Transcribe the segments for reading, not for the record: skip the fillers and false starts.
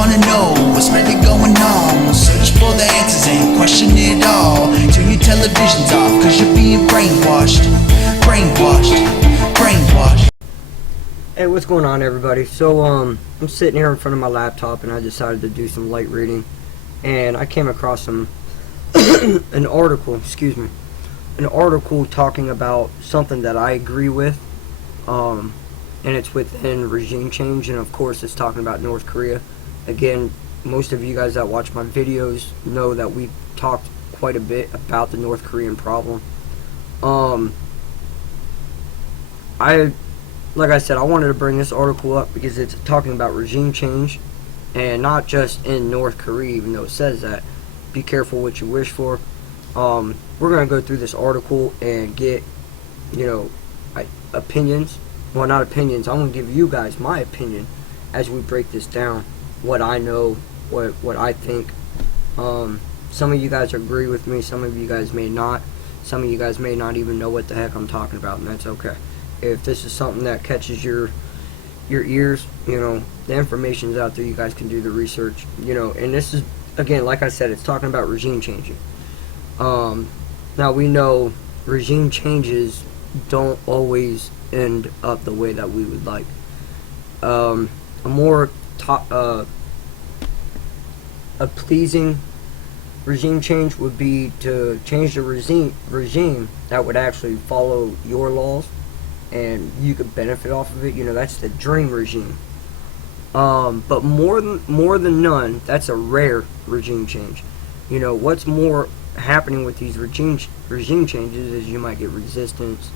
wanna know what's really going on. Search for the answers and question it all. Turn your televisions off, cause you're being brainwashed. Brainwashed. Hey, what's going on, everybody? So I'm sitting here in front of my laptop and I decided to do some light reading, and I came across an article talking about something that I agree with, and it's within regime change, and of course it's talking about North Korea. Again, most of you guys that watch my videos know that we've talked quite a bit about the North Korean problem. Like I said, I wanted to bring this article up because it's talking about regime change, and not just in North Korea, even though it says that. Be careful what you wish for. We're going to go through this article and get, opinions. Well, not opinions. I'm going to give you guys my opinion as we break this down. What I know, what I think. Some of you guys agree with me. Some of you guys may not. Some of you guys may not even know what the heck I'm talking about, and that's okay. If this is something that catches your ears, the information's out there. You guys can do the research, and this is, again, like I said, it's talking about regime changing. Now we know regime changes don't always end up the way that we would like. A pleasing regime change would be to change the regime that would actually follow your laws, and you could benefit off of it. That's the dream regime. But more than none, that's a rare regime change. What's more happening with these regime changes is you might get resistance,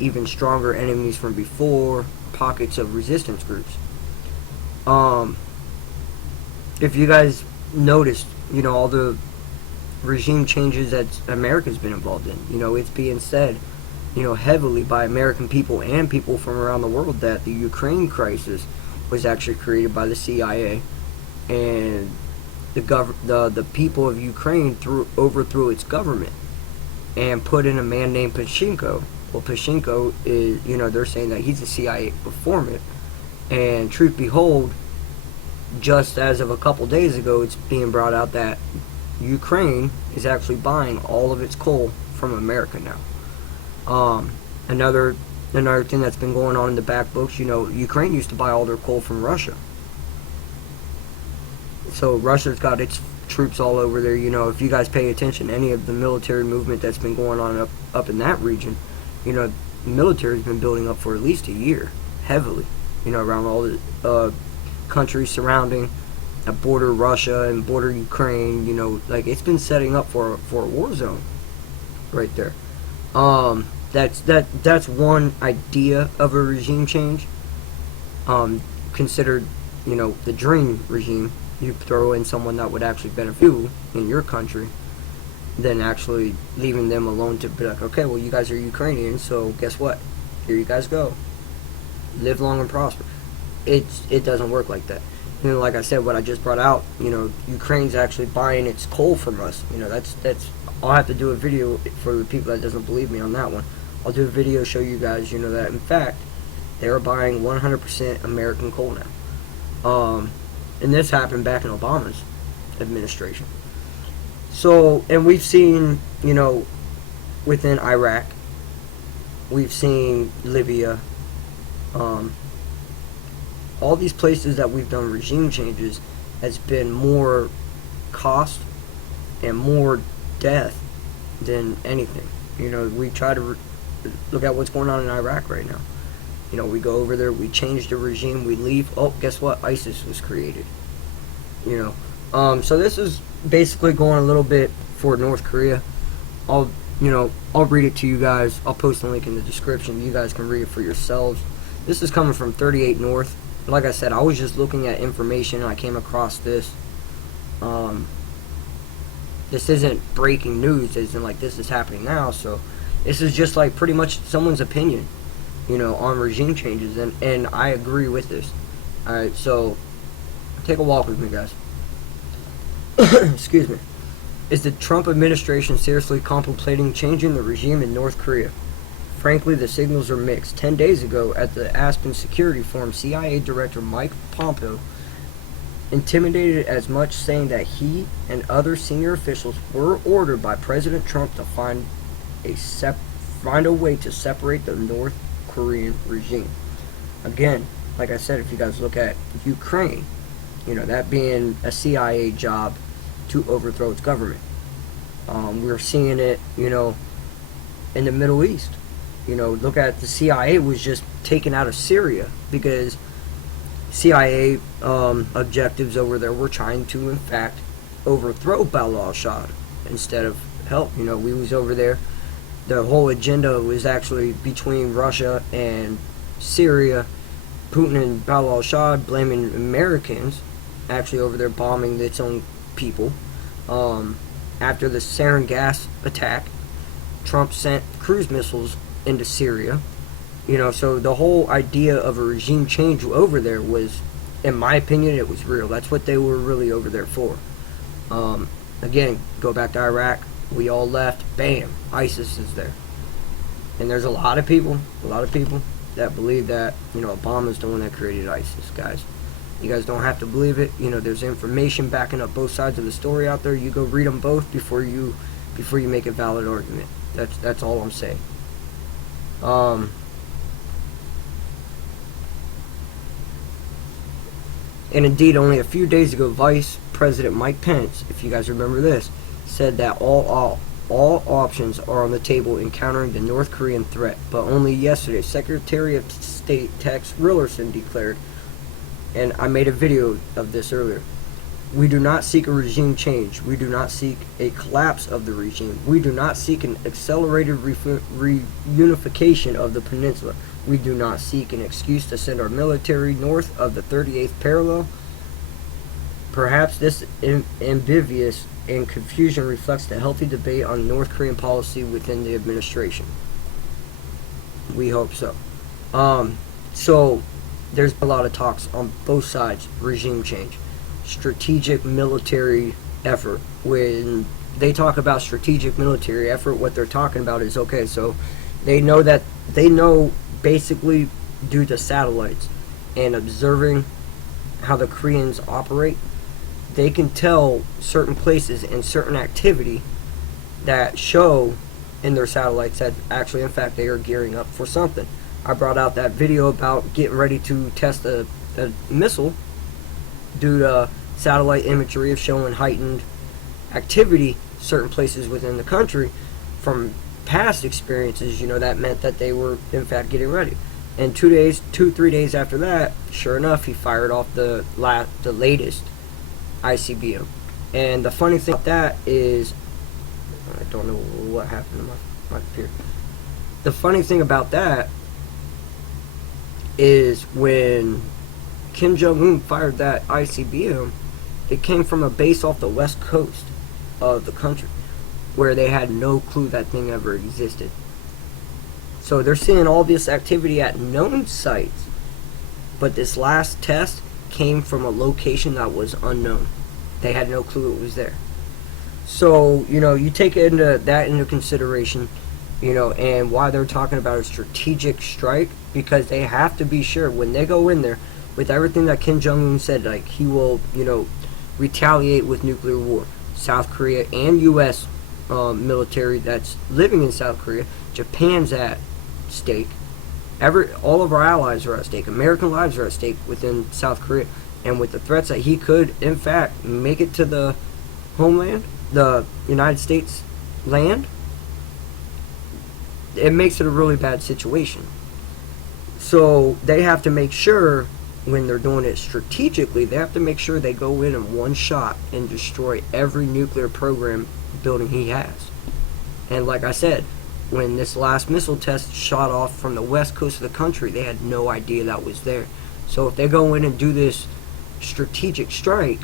even stronger enemies from before, pockets of resistance groups. If you guys noticed, all the regime changes that America's been involved in, it's being said, heavily by American people and people from around the world that the Ukraine crisis was actually created by the CIA, and the people of Ukraine overthrew its government and put in a man named Pashchenko. Well, Pashchenko is, they're saying that he's a CIA informant, and truth behold, just as of a couple days ago, it's being brought out that Ukraine is actually buying all of its coal from America now. Another thing that's been going on in the back books, Ukraine used to buy all their coal from Russia. So Russia's got its troops all over there. If you guys pay attention, any of the military movement that's been going on up in that region, the military's been building up for at least a year, heavily, around all the countries surrounding, border Russia and border Ukraine. Like, it's been setting up for a war zone right there. That's one idea of a regime change. Considered, the dream regime. You throw in someone that would actually benefit you in your country, then actually leaving them alone to be like, okay, well, you guys are Ukrainians, so guess what? Here you guys go. Live long and prosper. It doesn't work like that. Like I said, what I just brought out, Ukraine's actually buying its coal from us. That's I'll have to do a video for the people that doesn't believe me on that one. I'll do a video show you guys, that in fact they're buying 100% American coal now. And this happened back in Obama's administration. So, and we've seen, within Iraq, we've seen Libya, all these places that we've done regime changes has been more cost and more death than anything. We try to look at what's going on in Iraq right now. We go over there, we change the regime, we leave. Oh, guess what? ISIS was created. So this is basically going a little bit for North Korea. I'll read it to you guys. I'll post a link in the description. You guys can read it for yourselves. This is coming from 38 North. Like I said, I was just looking at information and I came across this. This isn't breaking news. It isn't like this is happening now. So this is just like pretty much someone's opinion, on regime changes, and I agree with this. Alright, so take a walk with me, guys. Excuse me. Is the Trump administration seriously contemplating changing the regime in North Korea? Frankly, the signals are mixed. 10 days ago, at the Aspen Security Forum, CIA Director Mike Pompeo intimidated as much, saying that he and other senior officials were ordered by President Trump to find a way to separate the North Korean regime. Again, like I said, if you guys look at Ukraine, that being a CIA job to overthrow its government. We're seeing it, in the Middle East. Look at the CIA was just taken out of Syria because CIA objectives over there were trying to, in fact, overthrow Bashar al-Assad instead of help. We was over there. The whole agenda was actually between Russia and Syria. Putin and Bashar al-Assad blaming Americans, actually over there bombing its own people. After the sarin gas attack, Trump sent cruise missiles into Syria. So the whole idea of a regime change over there was, in my opinion, it was real. That's what they were really over there for. Again, go back to Iraq. We all left. Bam, ISIS is there. And there's a lot of people that believe that, Obama's the one that created ISIS, guys. You guys don't have to believe it. There's information backing up both sides of the story out there. You go read them both before you make a valid argument. That's all I'm saying. And indeed, only a few days ago, Vice President Mike Pence, if you guys remember this, said that all options are on the table in countering the North Korean threat. But only yesterday, Secretary of State Rex Tillerson declared, and I made a video of this earlier, "We do not seek a regime change. We do not seek a collapse of the regime. We do not seek an accelerated reunification of the peninsula. We do not seek an excuse to send our military north of the 38th parallel." Perhaps this ambiguous and confusion reflects the healthy debate on North Korean policy within the administration. We hope so. So there's a lot of talks on both sides, regime change, strategic military effort. When they talk about strategic military effort, what they're talking about is, okay, so they know basically due to satellites and observing how the Koreans operate, they can tell certain places and certain activity that show in their satellites that actually, in fact, they are gearing up for something. I brought out that video about getting ready to test a missile due to satellite imagery of showing heightened activity certain places within the country from past experiences. That meant that they were, in fact, getting ready. And 3 days after that, sure enough, he fired off the latest ICBM. And the funny thing about that is, I don't know what happened to my computer. The funny thing about that is when Kim Jong-un fired that ICBM, it came from a base off the west coast of the country where they had no clue that thing ever existed. So they're seeing all this activity at known sites, but this last test came from a location that was unknown. They had no clue it was there. So, you take that into consideration, and why they're talking about a strategic strike, because they have to be sure when they go in there with everything that Kim Jong-un said, like he will, retaliate with nuclear war. South Korea and U.S. Military that's living in South Korea, Japan's at stake. All of our allies are at stake. American lives are at stake within South Korea. And with the threats that he could, in fact, make it to the homeland, the United States land, it makes it a really bad situation. So they have to make sure, when they're doing it strategically, they have to make sure they go in one shot and destroy every nuclear program building he has. And like I said, when this last missile test shot off from the west coast of the country, they had no idea that was there. So if they go in and do this strategic strike,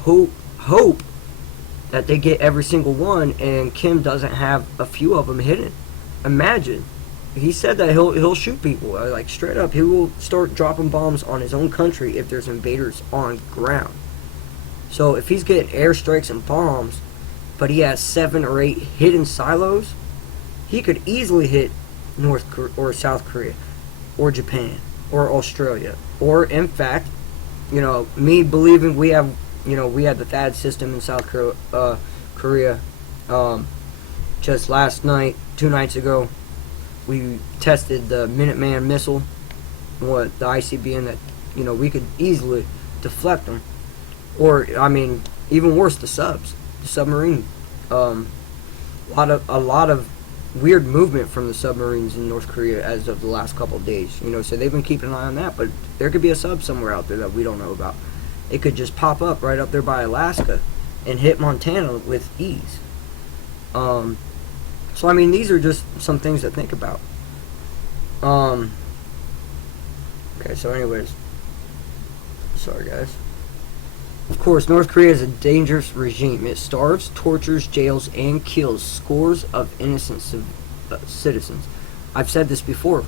hope that they get every single one, and Kim doesn't have a few of them hidden. Imagine, he said that he'll shoot people, like straight up. He will start dropping bombs on his own country if there's invaders on ground. So if he's getting airstrikes and bombs, but he has 7 or 8 hidden silos, he could easily hit North Korea or South Korea or Japan or Australia, or in fact me believing we have, we had the THAAD system in South Korea. Just last night, 2 nights ago, we tested the Minuteman missile, the ICBM that, we could easily deflect them. Or, even worse, the submarine. A lot of weird movement from the submarines in North Korea as of the last couple of days. So they've been keeping an eye on that, but there could be a sub somewhere out there that we don't know about. It could just pop up right up there by Alaska and hit Montana with ease. So these are just some things to think about. Okay, so anyways, sorry guys. Of course, North Korea is a dangerous regime. It starves, tortures, jails, and kills scores of innocent citizens. I've said this before.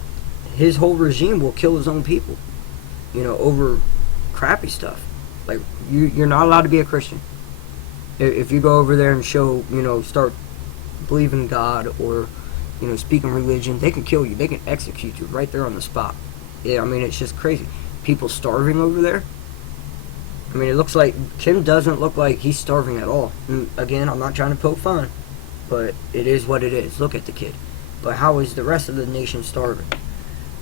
His whole regime will kill his own people, over crappy stuff. Like, you're not allowed to be a Christian. If you go over there and start believing God or, speaking religion, they can kill you. They can execute you right there on the spot. Yeah, it's just crazy. People starving over there. It looks like Kim doesn't look like he's starving at all. And again, I'm not trying to poke fun, but it is what it is. Look at the kid. But how is the rest of the nation starving?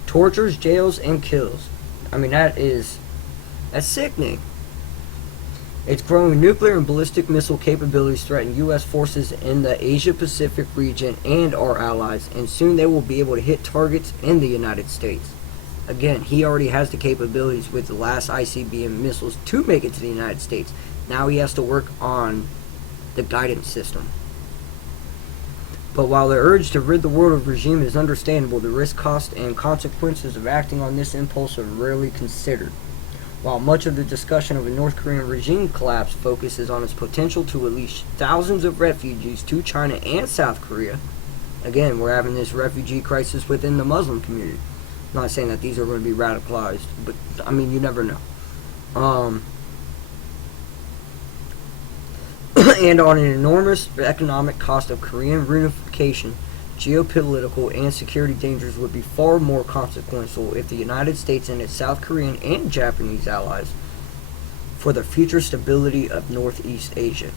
Tortures, jails, and kills. That's sickening. Its growing nuclear and ballistic missile capabilities threaten U.S. forces in the Asia-Pacific region and our allies, and soon they will be able to hit targets in the United States. Again, he already has the capabilities with the last ICBM missiles to make it to the United States. Now he has to work on the guidance system. But while the urge to rid the world of regime is understandable, the risk, cost, and consequences of acting on this impulse are rarely considered. While much of the discussion of a North Korean regime collapse focuses on its potential to release thousands of refugees to China and South Korea, again, we're having this refugee crisis within the Muslim community. I'm not saying that these are going to be radicalized, but you never know. And on an enormous economic cost of Korean reunification, geopolitical and security dangers would be far more consequential if the United States and its South Korean and Japanese allies for the future stability of Northeast Asia.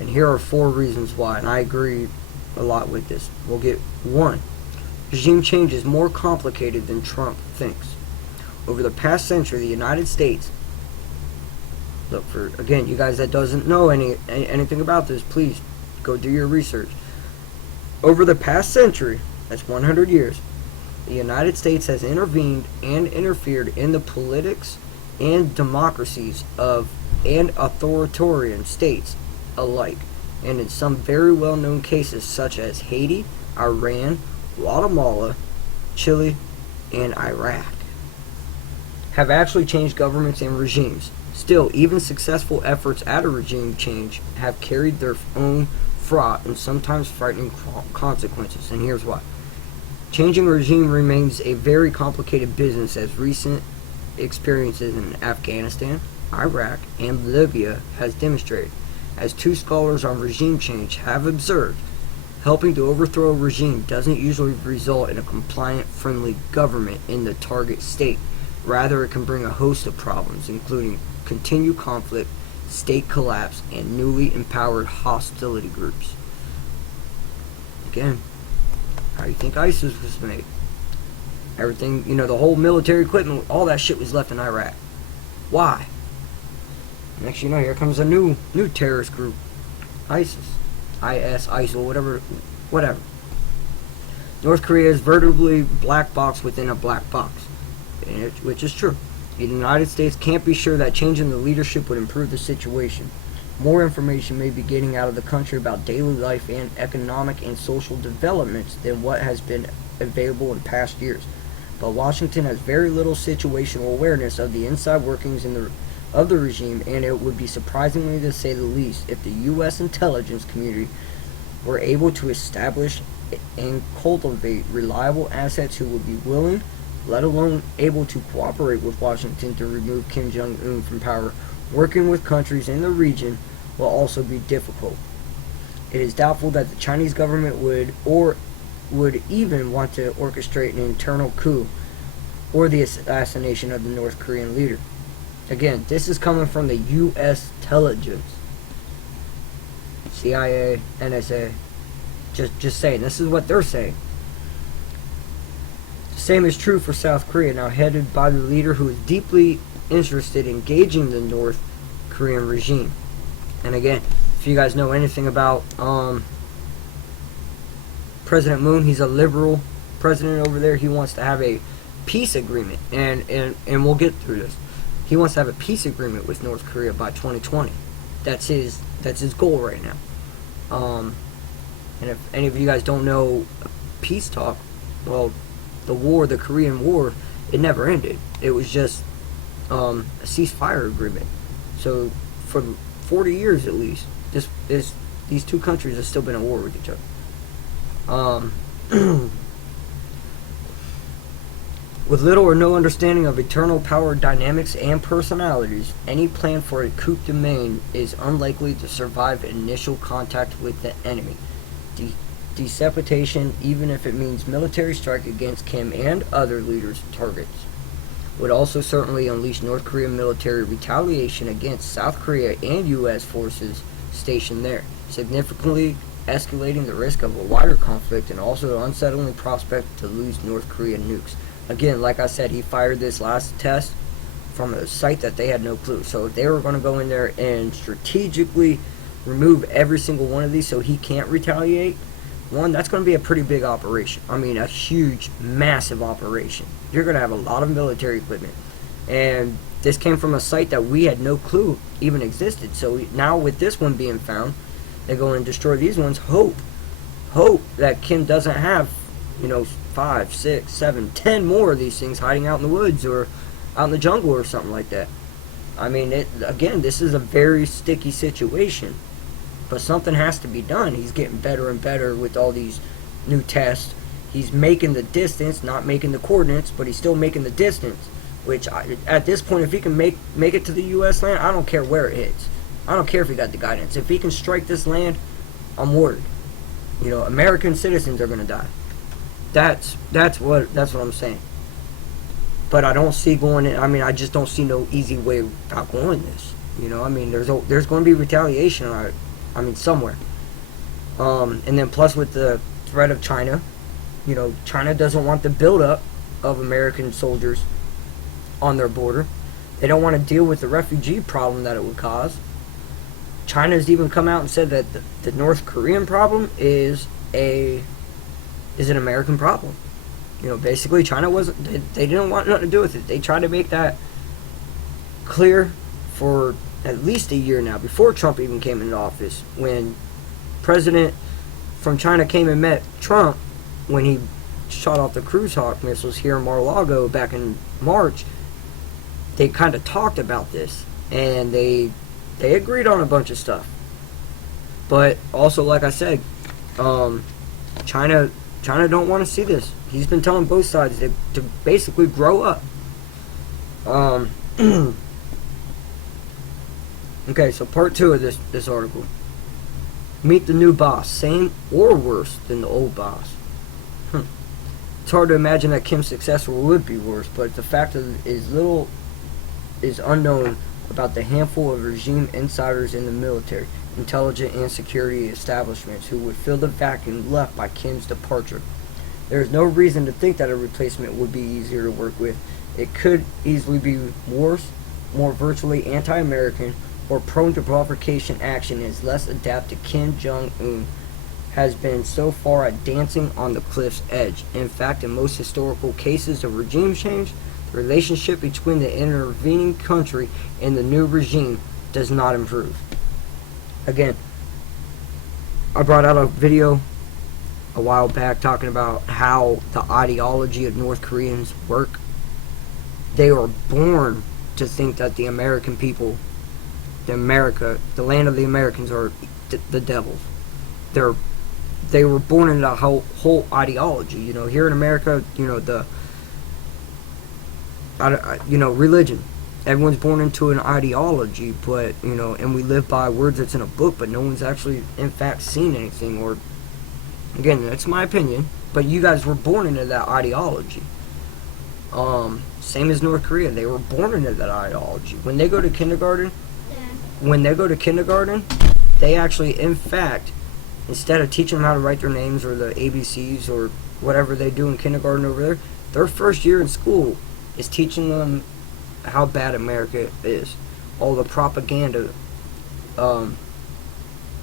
And here are 4 reasons why, and I agree a lot with this. We'll get 1. Regime change is more complicated than Trump thinks. Over the past century, the United States, look, for again, you guys that doesn't know anything about this, please go do your research. Over the past century, that's 100 years, the United States has intervened and interfered in the politics and democracies of and authoritarian states alike, and in some very well-known cases such as Haiti, Iran, Guatemala, Chile, and Iraq, have actually changed governments and regimes. Still, even successful efforts at a regime change have carried their own fraught and sometimes frightening consequences, and here's why. Changing regime remains a very complicated business, as recent experiences in Afghanistan, Iraq, and Libya has demonstrated. As 2 scholars on regime change have observed, helping to overthrow a regime doesn't usually result in a compliant, friendly government in the target state. Rather, it can bring a host of problems, including continued conflict, state collapse, and newly empowered hostility groups. Again, how do you think ISIS was made? Everything, the whole military equipment, all that shit was left in Iraq. Why? Next here comes a new terrorist group. ISIS. ISIL, whatever. North Korea is vertically black box within a black box, which is true. The United States can't be sure that changing the leadership would improve the situation. More information may be getting out of the country about daily life and economic and social developments than what has been available in past years. But Washington has very little situational awareness of the inside workings of the regime, and it would be surprisingly, to say the least, if the U.S. intelligence community were able to establish and cultivate reliable assets who would be willing, let alone able to cooperate with Washington to remove Kim Jong-un from power. Working with countries in the region will also be difficult. It is doubtful that the Chinese government would even want to orchestrate an internal coup or the assassination of the North Korean leader. Again, this is coming from the U.S. intelligence. CIA, NSA. Just saying. This is what they're saying. The same is true for South Korea, now headed by the leader who is deeply interested in engaging the North Korean regime. And again, if you guys know anything about President Moon, he's a liberal president over there. He wants to have a peace agreement, and we'll get through this. He wants to have a peace agreement with North Korea by 2020. That's his goal right now. And if any of you guys don't know peace talk, well, the Korean War, it never ended. It was just a ceasefire agreement. So for 40 years at least, these two countries have still been at war with each other. With little or no understanding of eternal power dynamics and personalities, any plan for a coup de main is unlikely to survive initial contact with the enemy. Decapitation, even if it means military strike against Kim and other leaders' targets, would also certainly unleash North Korean military retaliation against South Korea and U.S. forces stationed there, significantly escalating the risk of a wider conflict and also the unsettling prospect to lose North Korean nukes. Again, like I said, he fired this last test from a site that they had no clue. So if they were going to go in there and strategically remove every single one of these so he can't retaliate, one, that's going to be a pretty big operation. I mean, a huge, massive operation. You're going to have a lot of military equipment. And this came from a site that we had no clue even existed. So now with this one being found, they go and destroy these ones. Hope that Kim doesn't have, 5, 6, 7, 10 more of these things hiding out in the woods or out in the jungle or something like that. I mean, again, this is a very sticky situation. But something has to be done. He's getting better and better with all these new tests. He's making the distance, not making the coordinates, but he's still making the distance. Which, at this point, if he can make it to the U.S. land, I don't care where it hits. I don't care if he got the guidance. If he can strike this land, I'm worried. American citizens are going to die. That's what I'm saying. But I don't see going in. I mean, I just don't see no easy way about going this. I mean, there's going to be retaliation. Somewhere. And then plus with the threat of China, China doesn't want the buildup of American soldiers on their border. They don't want to deal with the refugee problem that it would cause. China's even come out and said that the North Korean problem is an American problem. Basically China they didn't want nothing to do with it. They tried to make that clear for at least a year now, before Trump even came into office. When President from China came and met Trump, when he shot off the Cruise Hawk missiles here in Mar-a-Lago back in March, they kind of talked about this, and they agreed on a bunch of stuff. But also, like I said, China don't want to see this. He's been telling both sides to basically grow up. Okay, so part 2 of this article. Meet the new boss, same or worse than the old boss. It's hard to imagine that Kim's successor would be worse, but the fact is little is unknown about the handful of regime insiders in the military, intelligence, and security establishments who would fill the vacuum left by Kim's departure. There is no reason to think that a replacement would be easier to work with. It could easily be worse, more virtually anti-American, or prone to provocation action, is less adapted to Kim Jong-un has been so far at dancing on the cliff's edge. In fact, in most historical cases of regime change, the relationship between the intervening country and the new regime does not improve. Again, I brought out a video a while back talking about how the ideology of North Koreans work. They are born to think that the American people, the land of the Americans, are the devils. They were born into that whole ideology. Here in America, religion. Everyone's born into an ideology, but and we live by words that's in a book, but no one's actually, in fact, seen anything. Or, again, that's my opinion, but you guys were born into that ideology. Same as North Korea. They were born into that ideology. When they go to kindergarten, they actually, in fact, instead of teaching them how to write their names or the ABCs or whatever they do in kindergarten over there, their first year in school is teaching them how bad America is. All the propaganda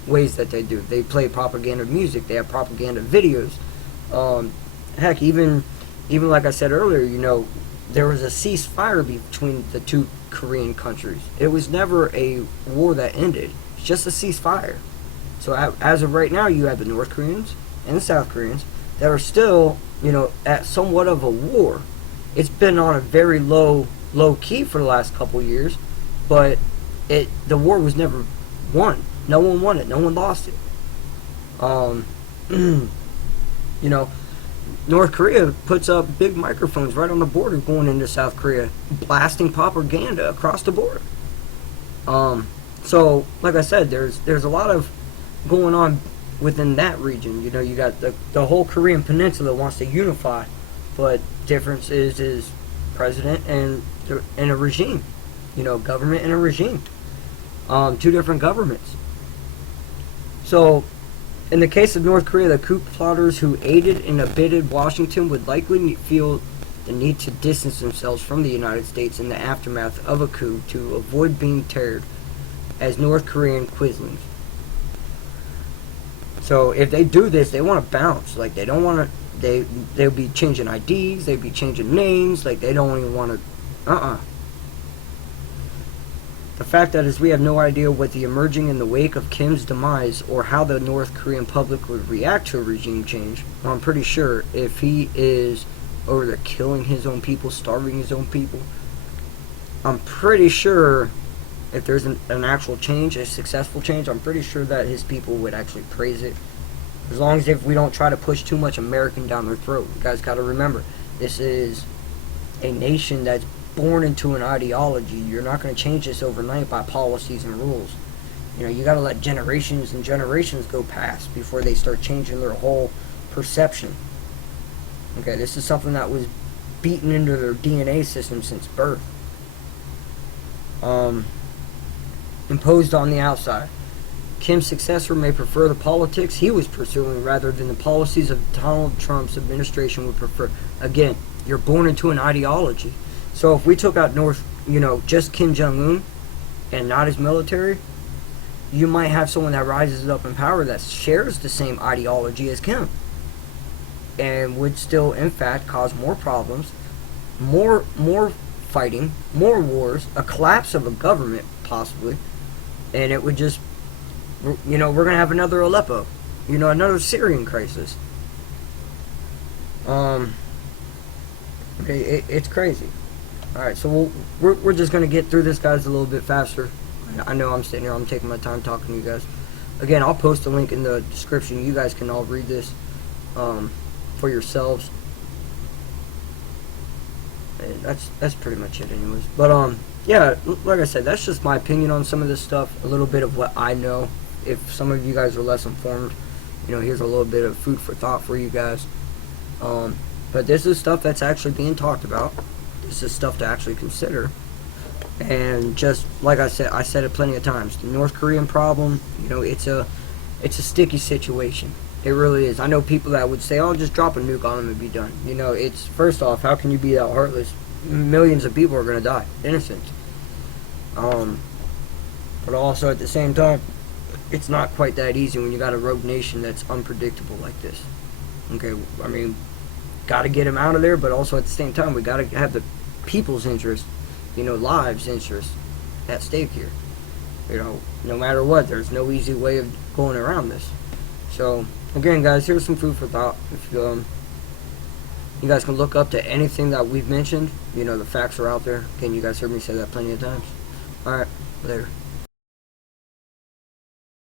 ways that they do. They play propaganda music. They have propaganda videos. Heck, even like I said earlier, you know, there was a ceasefire between the two Korean countries. It was never a war that ended. It's just a ceasefire. So as of right now, you have the North Koreans and the South Koreans that are still, you know, at somewhat of a war. It's been on a very low key for the last couple years, but the war was never won. No one won it. No one lost it. You know, North Korea puts up big microphones right on the border going into South Korea, blasting propaganda across the border. So, like I said, there's a lot of going on within that region. You know, you got the whole Korean peninsula wants to unify, but difference is president and a regime. You know, government and a regime. Two different governments. So, in the case of North Korea, the coup plotters who aided and abetted Washington would likely feel the need to distance themselves from the United States in the aftermath of a coup to avoid being tarred as North Korean quislings. So if they do this, they want to bounce. Like, they don't want to, they'll be changing IDs, they'll be changing names, like, they don't even want to, The fact that is we have no idea what the emerging in the wake of Kim's demise or how the North Korean public would react to a regime change. Well, I'm pretty sure if he is over there killing his own people, starving his own people, I'm pretty sure if there's an actual change, a successful change, I'm pretty sure that his people would actually praise it. As long as if we don't try to push too much American down their throat. You guys got to remember, this is a nation that's born into an ideology. You're not going to change this overnight by policies and rules. You know, you got to let generations and generations go past before they start changing their whole perception. Okay, this is something that was beaten into their DNA system since birth. Imposed on the outside. Kim's successor may prefer the politics he was pursuing rather than the policies of Donald Trump's administration would prefer. Again, you're born into an ideology. So if we took out just Kim Jong-un and not his military, you might have someone that rises up in power that shares the same ideology as Kim and would still, in fact, cause more problems, more fighting, more wars, a collapse of a government, possibly, and it would just, we're going to have another Aleppo, another Syrian crisis. Okay, it's crazy. Alright, so we're just going to get through this, guys, a little bit faster. I know I'm sitting here, I'm taking my time talking to you guys. Again, I'll post a link in the description. You guys can all read this for yourselves. And that's pretty much it anyways. But, yeah, like I said, that's just my opinion on some of this stuff. A little bit of what I know. If some of you guys are less informed, here's a little bit of food for thought for you guys. But this is stuff that's actually being talked about. This is stuff to actually consider. And just like I said it plenty of times, the North Korean problem, it's a sticky situation. It really is. I know people that would say, "Oh, just drop a nuke on them and be done." It's, first off, how can you be that heartless? Millions of people are going to die, innocent. But also at the same time, it's not quite that easy when you got a rogue nation that's unpredictable like this. Okay, I mean, got to get them out of there, but also at the same time, we got to have the people's interest, lives interest at stake here. No matter what, there's no easy way of going around this. So, again, guys, here's some food for thought. If you guys can look up to anything that we've mentioned, the facts are out there. Again, you guys heard me say that plenty of times. Alright, later.